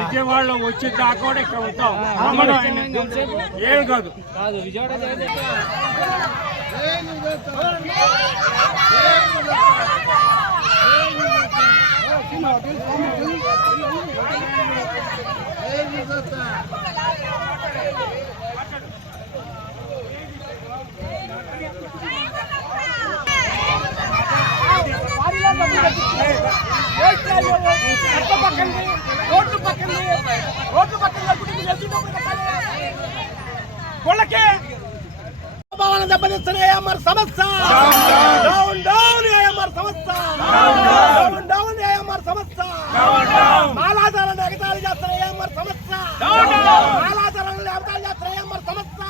విజయవాడలో వచ్చి దాకా కూడా ఇక్కడ ఉంటాం ఏం కాదు కాదు విజయవాడ Thank you. కాదు భవన దెబ్బతీస్తున్న ఏఎంఆర్ సంస్థ డౌన్ డౌన్ ఏఎంఆర్ సంస్థ డౌన్ డౌన్ ఏఎంఆర్ సంస్థ మాలాధారాన్ని ఎగతాళి చేస్తున్న ఏఎంఆర్ సంస్థ మాలాధారాన్ని ఎగతాళి చేస్తున్న ఏఎంఆర్ సంస్థ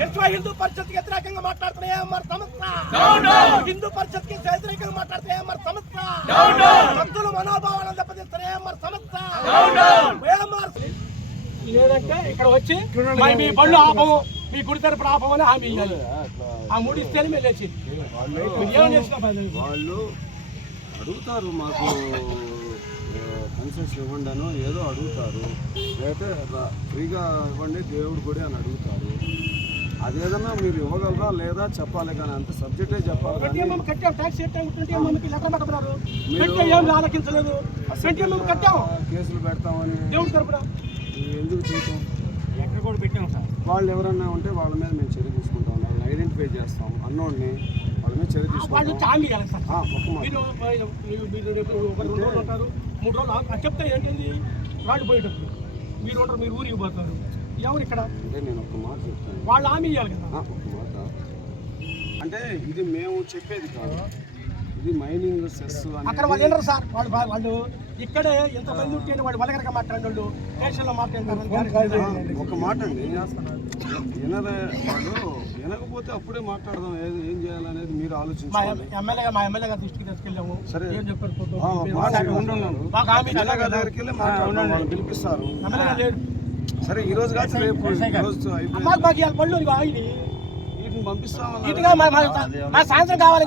విశ్వ హిందూ పరిషత్కి వ్యతిరేకంగా మాట్లాడుతున్న ఏఎంఆర్ సంస్థ హిందూ పరిషత్కి వ్యతిరేకంగా మాట్లాడుతున్న ఏఎంఆర్ సంస్థ భక్తుల మనోభావాలను దెబ్బతీస్తున్న ఏఎంఆర్ సంస్థ ఏఎంఆర్ లేదంటే ఇక్కడ వచ్చి మరి మీ బళ్ళు ఆపము మీ గుడి తరపున ఆపమని హామీ ఇవ్వాలి ఆ మూడు ఇస్తేనే మేము లేచి మీరు ఏమని చేసినా పర్లేదు. వాళ్ళు అడుగుతారు మాకు కన్సెషన్ ఇవ్వండి అనో ఏదో అడుగుతారు. లేకపోతే రా- ఫ్రీగా ఇవ్వండి దేవుడు గుడి అని అడుగుతారు. అదేదన్నా మీరు ఇవ్వగలరా లేదా చెప్పాలి కానీ అంత సబ్జెక్టే చెప్పాలి కేసులు పెడతామని ఎందుకు చేయటం? ఎక్కడ కూడా పెట్టాం సార్. వాళ్ళు ఎవరన్నా ఉంటే వాళ్ళ మీద మేము చర్య తీసుకుంటాం. వాళ్ళని ఐడెంటిఫై చేస్తాం అన్నోడిని. చర్య వాళ్ళు తీసుకుంటాం హామీ ఇవ్వాలి సార్. ఆ, ఒక్క మాట. మీరు మీరు- మీరు రేపు ఒక రెండు రోజులు ఉంటారు మూడు రోజులు చెప్తే ఏంటండి? రాళ్ళు పోయేటప్పుడు మీరు ఉంటారు మీరు ఊరికి పోతారు. ఎవరు ఇక్కడ? నేను ఒక మాట చెప్తాను. వాళ్ళు హామీ ఇవ్వాలి కదా. ఒక మాట. అంటే ఇది మేము చెప్పేది కాదు. ఇది మైనింగ్ సెస్ అక్కడ వాళ్ళు వినరు సార్. వాళ్ళు వాళ్ళు ఇక్కడే ఎంతమంది ఉంటే వాళ్ళు వలగరగా మాట్లాడారు స్టేషన్లో మాట్లాడతారు. ఒక మాట అండి. వాళ్ళు వినకపోతే అప్పుడే మాట్లాడదాం. ఏది ఏం చేయాలనేది మీరు ఎమ్మెల్యే మా ఎమ్మెల్యే గారి దృష్టికి తీసుకెళ్ళాము. సరే. ఏం చెప్పారు. దగ్గరికి వెళ్ళి మాట్లాడదాం. వాళ్ళు పిలిపిస్తారు. సరే ఈ రోజు కాదు రేపు రోజు అయిపోయింది. వీటిని మా సాయంత్రం కావాలి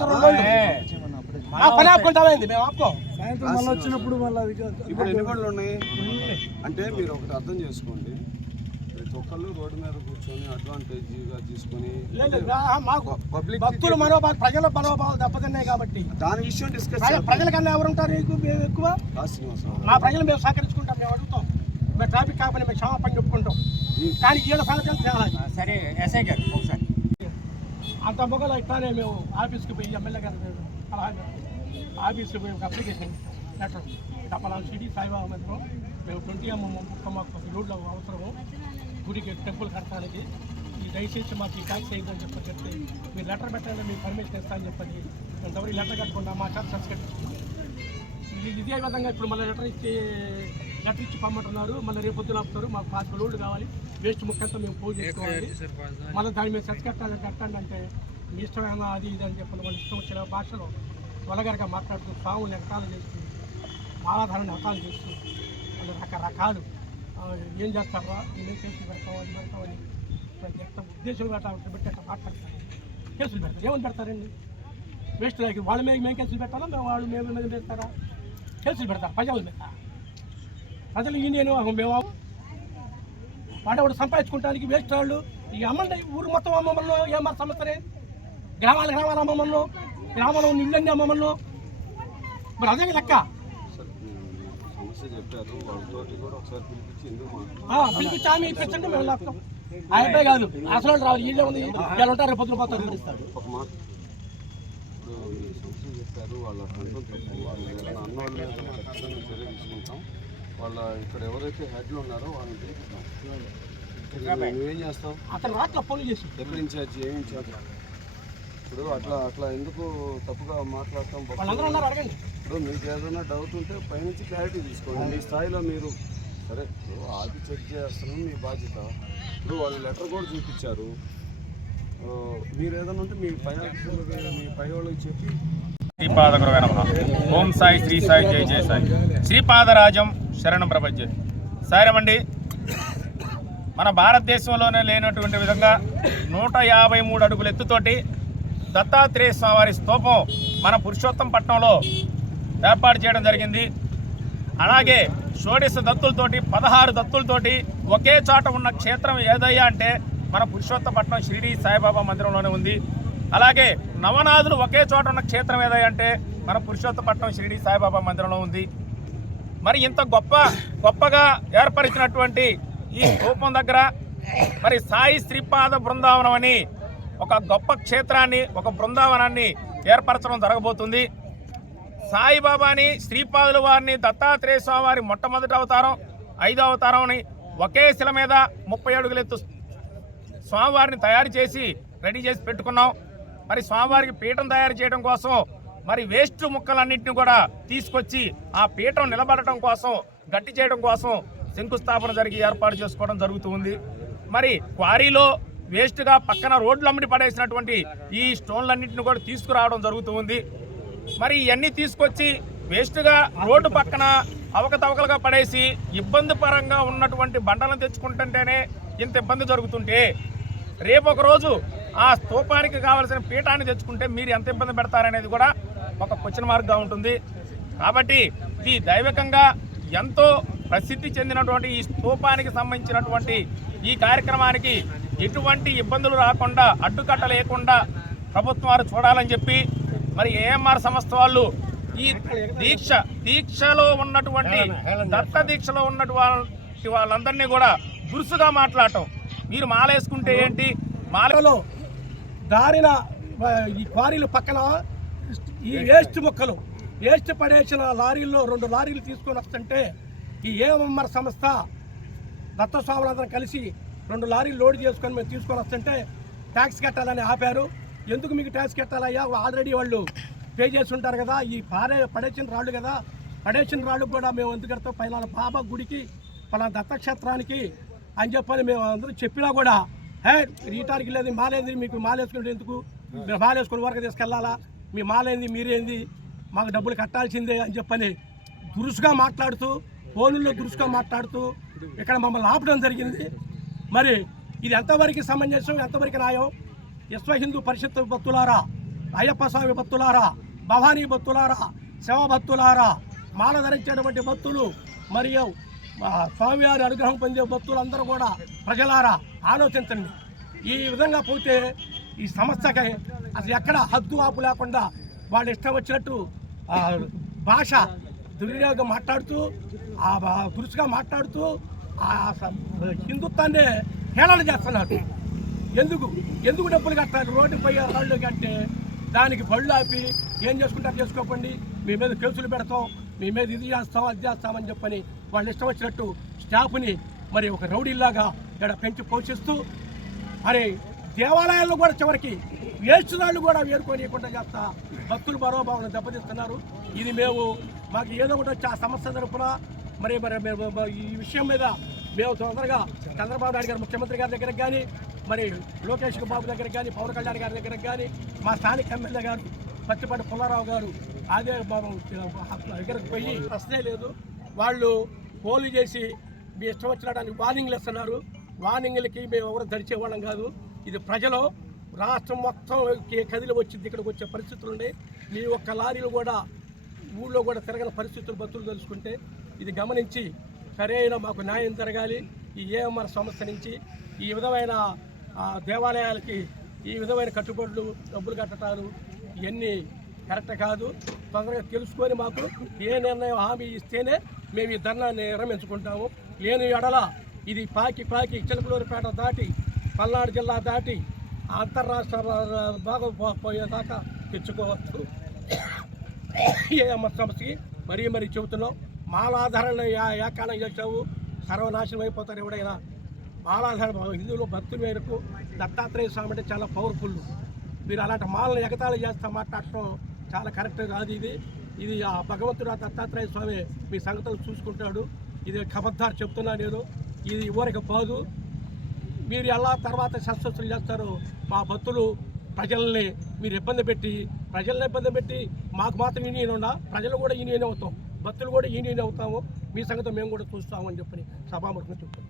మేము ఆపుకోం. ఇప్పుడు ఎన్ని ఉన్నాయి. అంటే మీరు ఒకటి అర్థం చేసుకోండి. ప్రతి ఒక్కళ్ళు రోడ్డు మీద కూర్చొని అడ్వాంటేజ్గా తీసుకొని మాకు పబ్లిక్ భక్తులు మనోభావాలు ప్రజల మనోభావాలు దెబ్బతిన్నాయి కాబట్టి. దాని విషయం డిస్కస్ ప్రజ- ప్రజలకన్నా ఎవరు ఉంటారు ఎక్కువ? మా ప్రజలు మేము సహకరించుకుంటాం మేము అడుగుతాం. మేము ట్రాఫిక్ కాకపోతే మేము క్షమాపణ చెప్పుకుంటాం. కానీ ఈయన సంగతి సరే ఎస్ఐ గారు ఒకసారి. అంత మొగలు ఇట్లానే మేము ఆఫీస్కి పోయి ఎమ్మెల్యే గారు ఆఫీస్కి పోయి ఒక అప్లికేషన్ లెటర్ డబ్బలాల్ సిటీ సాయిబాబా మందిరం. మేము ట్వంటీ ఎంఎం మొత్తం మాకు రోడ్లో అవసరము. గుడికి టెంపుల్ కట్టడానికి ఈ దయచేసి మాకు ఈ ట్యాక్స్ అయిందని చెప్పి చెప్తే మీరు లెటర్ పెట్టండి మీకు పర్మిషన్ ఇస్తా అని చెప్పని మేము ఎవరికి లెటర్ కట్టకుండా మా సర్టిఫికెట్ ఇది ఇదే విధంగా ఇప్పుడు మళ్ళీ లెటర్ ఇచ్చి లెటర్ ఇచ్చి పంపమంటున్నారు మళ్ళీ రేపు పొద్దున ఆపుతారు మాకు పాతిక రోడ్లు కావాలి వేస్ట్ ముక్కంతా మేము పూజ చేసుకోవాలి. మళ్ళీ దాని మీద సెట్ కట్టాలి కట్టండి అంటే మీ ఇష్టమైన అది ఇది అని చెప్పిన వాళ్ళు ఇష్టం వచ్చిన భాషలో వలగరగా మాట్లాడుతూ సాగు రకాలు చేస్తూ మాలాధారణ రకాలు చేస్తూ వాళ్ళు రకరకాలు ఏం చేస్తారా? ఏం కేసులు పెడతాం అది పెడతామని ఎంత ఉద్దేశం పెట్టాలంటే పెట్టి అట్లా మాట్లాడతారు. కేసులు పెడతారు. ఏమని పెడతారండి? వేస్ట్ లైక్ వాళ్ళ మీద మేము కేసులు పెట్టాలా? మేము వాళ్ళు మేము మీద పెడతారా? కేసులు పెడతారు? ప్రజల మీద. ప్రజలు ఈ నేను మేము వాడవాడు సంపాదించుకోవడానికి వేస్ట్ వాళ్ళు? ఈ అమ్మండి ఊరు మొత్తం అమ్మమ్మల్లో ఏమన్నా సమస్యలే? గ్రామాల గ్రామాల అమ్మమ్మల్లో? గ్రామంలో ఉన్న ఇళ్ళన్నీ అమ్మమ్మల్లో? మరి అదే లెక్క? సమస్య చెప్పారు. వాళ్ళతోటి కూడా ఒకసారి పిలిపించి ఎందుకు మాట్లాడారు ఆ, పిలిపించి ఆమె ఇప్పించండి మేము కాదు అసలు రావాలి వీళ్ళే ఉంది వీళ్ళు ఉంటారు రేపు పొద్దున పోతారు ఒక మాట. ఇప్పుడు మీరు సమస్య చెప్పారు వాళ్ళ కంట్రోల్ తప్పు వాళ్ళు ఏదైనా అన్నవాళ్ళు ఏదైనా ఖచ్చితంగా చర్య తీసుకుంటాం. వాళ్ళ ఇక్కడ ఎవరైతే హెడ్లు ఉన్నారో వాళ్ళని పిలుపుతాం నువ్వేం చేస్తావు? అతను రాట్ల ఫోన్ చేసి ఎక్కడ ఇన్ఛార్జ్ ఏం ఇన్ఛార్జ్ ఇప్పుడు అట్లా అట్లా ఎందుకు తప్పుగా మాట్లాడతాం? వాళ్ళందరూ ఉన్నారు అడగండి. ఇప్పుడు మీకు ఏదైనా డౌట్ ఉంటే పైనుంచి క్లారిటీ తీసుకోండి. మీ స్థాయిలో మీరు సరే ఇప్పుడు ఆది చెక్ చేస్తున్నాం మీ బాధ్యత. ఇప్పుడు వాళ్ళు లెటర్ కూడా చూపించారు. మీరు ఏదైనా ఉంటే మీ పై మీ పై వాళ్ళకి చెప్పి శ్రీపాదగురు ఓం సాయి శ్రీ సాయి జై జయ సాయి. శ్రీపాదరాజం శరణం ప్రపంచ సరేమండి మన భారతదేశంలోనే లేనటువంటి విధంగా నూట యాభై మూడు అడుగుల ఎత్తుతోటి దత్తాత్రేయ స్వామివారి స్తూపం మన పురుషోత్తం పట్టణంలో ఏర్పాటు చేయడం జరిగింది. అలాగే షోడిస దత్తులతోటి పదహారు దత్తులతోటి ఒకే చోట ఉన్న క్షేత్రం ఏదయ్యా అంటే మన పురుషోత్తపట్నం షిరిడి సాయిబాబా మందిరంలోనే ఉంది. అలాగే నవనాథులు ఒకే చోట ఉన్న క్షేత్రం ఏదయ్యా అంటే మన పురుషోత్తపట్నం షిరిడి సాయిబాబా మందిరంలో ఉంది. మరి ఇంత గొప్ప గొప్పగా ఏర్పరిచినటువంటి ఈ స్తూపం దగ్గర మరి సాయి శ్రీపాద బృందావనం అని ఒక గొప్ప క్షేత్రాన్ని ఒక బృందావనాన్ని ఏర్పరచడం జరగబోతుంది. సాయిబాబాని శ్రీపాదుల వారిని దత్తాత్రేయ స్వామి వారి మొట్టమొదటి అవతారం ఐదో అవతారం అని ఒకే శిల మీద ముప్పై అడుగుల ఎత్తు స్వామివారిని తయారు చేసి రెడీ చేసి పెట్టుకున్నాం. మరి స్వామివారికి పీఠం తయారు చేయడం కోసం మరి వేస్ట్ ముక్కలన్నింటినీ కూడా తీసుకొచ్చి ఆ పీఠం నిలబడటం కోసం గట్టి చేయడం కోసం శంకుస్థాపన జరిగి ఏర్పాటు చేసుకోవడం జరుగుతుంది మరి క్వారీలో వేస్ట్గా పక్కన రోడ్లు అమ్మిడి పడేసినటువంటి ఈ స్టోన్లన్నింటిని కూడా తీసుకురావడం జరుగుతుంది మరి ఇవన్నీ తీసుకొచ్చి వేస్ట్గా రోడ్డు పక్కన అవకతవకలుగా పడేసి ఇబ్బంది పరంగా ఉన్నటువంటి బండలను తెచ్చుకుంటుంటేనే ఇంత ఇబ్బంది జరుగుతుంటే రేపు ఒక రోజు ఆ స్తూపానికి కావలసిన పీఠాన్ని తెచ్చుకుంటే మీరు ఎంత ఇబ్బంది పెడతారనేది కూడా ఒక క్వశ్చన్ మార్క్గా ఉంటుంది. కాబట్టి ఇది దైవికంగా ఎంతో ప్రసిద్ధి చెందినటువంటి ఈ స్తూపానికి సంబంధించినటువంటి ఈ కార్యక్రమానికి ఎటువంటి ఇబ్బందులు రాకుండా అడ్డుకట్ట లేకుండా ప్రభుత్వం వారు చూడాలని చెప్పి మరి ఏఎంఆర్ సంస్థ వాళ్ళు ఈ దీక్ష దీక్షలో ఉన్నటువంటి దత్త దీక్షలో ఉన్నటువంటి వాళ్ళందరినీ కూడా దురుసుగా మాట్లాడటం. మీరు మాలేసుకుంటే ఏంటి? మాల మాలలో దారిన ఈ క్వారీల పక్కన ఈ వేస్ట్ మొక్కలు వేస్ట్ పడేసిన లారీల్లో రెండు లారీలు తీసుకొని వస్తుంటే ఈ ఏఎంఆర్ సంస్థ దత్తస్వాములందరం కలిసి రెండు లారీలు లోడ్ చేసుకొని మేము తీసుకొని వస్తుంటే ట్యాక్స్ కట్టాలని ఆపారు. ఎందుకు మీకు ట్యాక్స్ కట్టాలయ్యా? ఆల్రెడీ వాళ్ళు పే చేసి ఉంటారు కదా. ఈ పారే పడేసిన రాళ్ళు కదా. పడేసిన రాళ్ళు కూడా మేము ఎందుకు కడతాం? పైన బాబా గుడికి పలానా దత్తక్షేత్రానికి అని చెప్పని మేము అందరూ చెప్పినా కూడా హే రీటానికి లేదు మాలేంది? మీకు మాలేసుకుంటే ఎందుకు? మీరు మాలేసుకుని వరకు తీసుకెళ్ళాలా? మీ మాలేంది? మీరేంది? మాకు డబ్బులు కట్టాల్సిందే అని చెప్పని దురుసుగా మాట్లాడుతూ ఫోనుల్లో దురుసుగా మాట్లాడుతూ ఇక్కడ మమ్మల్ని ఆపడం జరిగింది. మరి ఇది ఎంతవరకు సమంజసం? ఎంతవరకు న్యాయం? విశ్వ హిందూ పరిషత్ భక్తులారా అయ్యప్ప స్వామి భక్తులారా భవానీ భక్తులారా శివ భక్తులారా మాల ధరించేటువంటి భక్తులు మరియు స్వామివారి అనుగ్రహం పొందే భక్తులందరూ కూడా ప్రజలారా ఆలోచించండి. ఈ విధంగా పోతే ఈ సమస్యకి అసలు ఎక్కడ హద్దు ఆపు లేకుండా వాళ్ళు ఇష్టం వచ్చినట్టు భాష దుర్వినియోగం మాట్లాడుతూ దురుసుగా మాట్లాడుతూ హిందుత్వాన్ని హేళన చేస్తున్నారు. ఎందుకు? ఎందుకు డబ్బులు కట్టాలి? రోడ్డు పోయే వాళ్ళు కంటే దానికి బళ్ళు ఆపి ఏం చేసుకుంటారు చేసుకోకండి. మీ మీద కేసులు పెడతాం. మీ మీద ఇది చేస్తాం అది చేస్తామని చెప్పని వాళ్ళు ఇష్టం వచ్చినట్టు స్టాఫ్ని మరి ఒక రౌడీలాగా ఇక్కడ పెంచి పోషిస్తూ మరి దేవాలయాల్లో కూడా చివరికి వేస్తున్నాళ్ళు కూడా వేరుకోనియకుండా చేస్తా భక్తులు మనోభావాలను దెబ్బతీస్తున్నారు. ఇది మేము మాకు ఏదో ఒకటి వచ్చి ఆ సమస్య తరపున మరి మరి మేము ఈ విషయం మీద మేము తొందరగా చంద్రబాబు నాయుడు గారు ముఖ్యమంత్రి గారి దగ్గరకు కానీ మరి లోకేష్ బాబు దగ్గర కానీ పవన్ కళ్యాణ్ గారి దగ్గర కానీ మా స్థానిక ఎమ్మెల్యే గారు పత్తిపాటి పుల్లారావు గారు అదే బాబు దగ్గరకు పోయి ప్రశ్నే లేదు. వాళ్ళు పోలు చేసి మీ ఇష్టం వచ్చినడానికి వార్నింగ్లు ఇస్తున్నారు. వార్నింగ్లకి మేము ఎవరు దరిచేవాళ్ళం కాదు. ఇది ప్రజలు రాష్ట్రం మొత్తం కదిలి వచ్చింది ఇక్కడికి వచ్చే పరిస్థితులు ఉన్నాయి. మీ ఒక్క లారీలు కూడా ఊళ్ళో కూడా తిరగని పరిస్థితులు బతులు తెలుసుకుంటే ఇది గమనించి సరైన మాకు న్యాయం జరగాలి. ఈ ఏఎంఆర్ సంస్థ నుంచి ఈ విధమైన దేవాలయాలకి ఈ విధమైన కట్టుబడులు డబ్బులు కట్టడాలు ఇవన్నీ కరెక్ట్ కాదు. తొందరగా తెలుసుకొని మాకు ఏ నిర్ణయం హామీ ఇస్తేనే మేము ఈ ధర్నాన్ని విరమించుకుంటాము లేని ఎడల ఇది పాకి పాకి చిలకలూరిపేట దాటి పల్నాడు జిల్లా దాటి అంతర్రాష్ట్ర బాగా పోయేదాకా తెచ్చుకోవచ్చు. ఏ సంస్థకి మరీ మరీ చెబుతున్నాం. మాలాధారణ ఏకాలం చేసావు సర్వనాశనం అయిపోతారు ఎవడైనా. మాలాధారణ హిందువులు భక్తుల మేరకు దత్తాత్రేయ స్వామి అంటే చాలా పవర్ఫుల్. మీరు అలాంటి మాలను ఎగతాళి చేస్తా మాట్లాడటం చాలా కరెక్ట్ కాదు ఇది. ఇది ఆ భగవంతుడు ఆ దత్తాత్రేయ స్వామి మీ సంగతులు చూసుకుంటాడు. ఇది ఖబర్దార్ చెప్తున్నా నేను. ఇది ఊరికి పోదు మీరు ఎలా తర్వాత శస్త్రస్తులు చేస్తారు మా భక్తులు ప్రజల్ని మీరు ఇబ్బంది పెట్టి ప్రజల్ని ఇబ్బంది పెట్టి మాకు మాత్రం యూనియన్ ఉండా ప్రజలు కూడా యూనియన్ అవుతాం. భక్తులు కూడా యూనియన్ అవుతాము. మీ సంగతి మేము కూడా చూస్తాము అని చెప్పని సభాముఖంగా చెప్తాం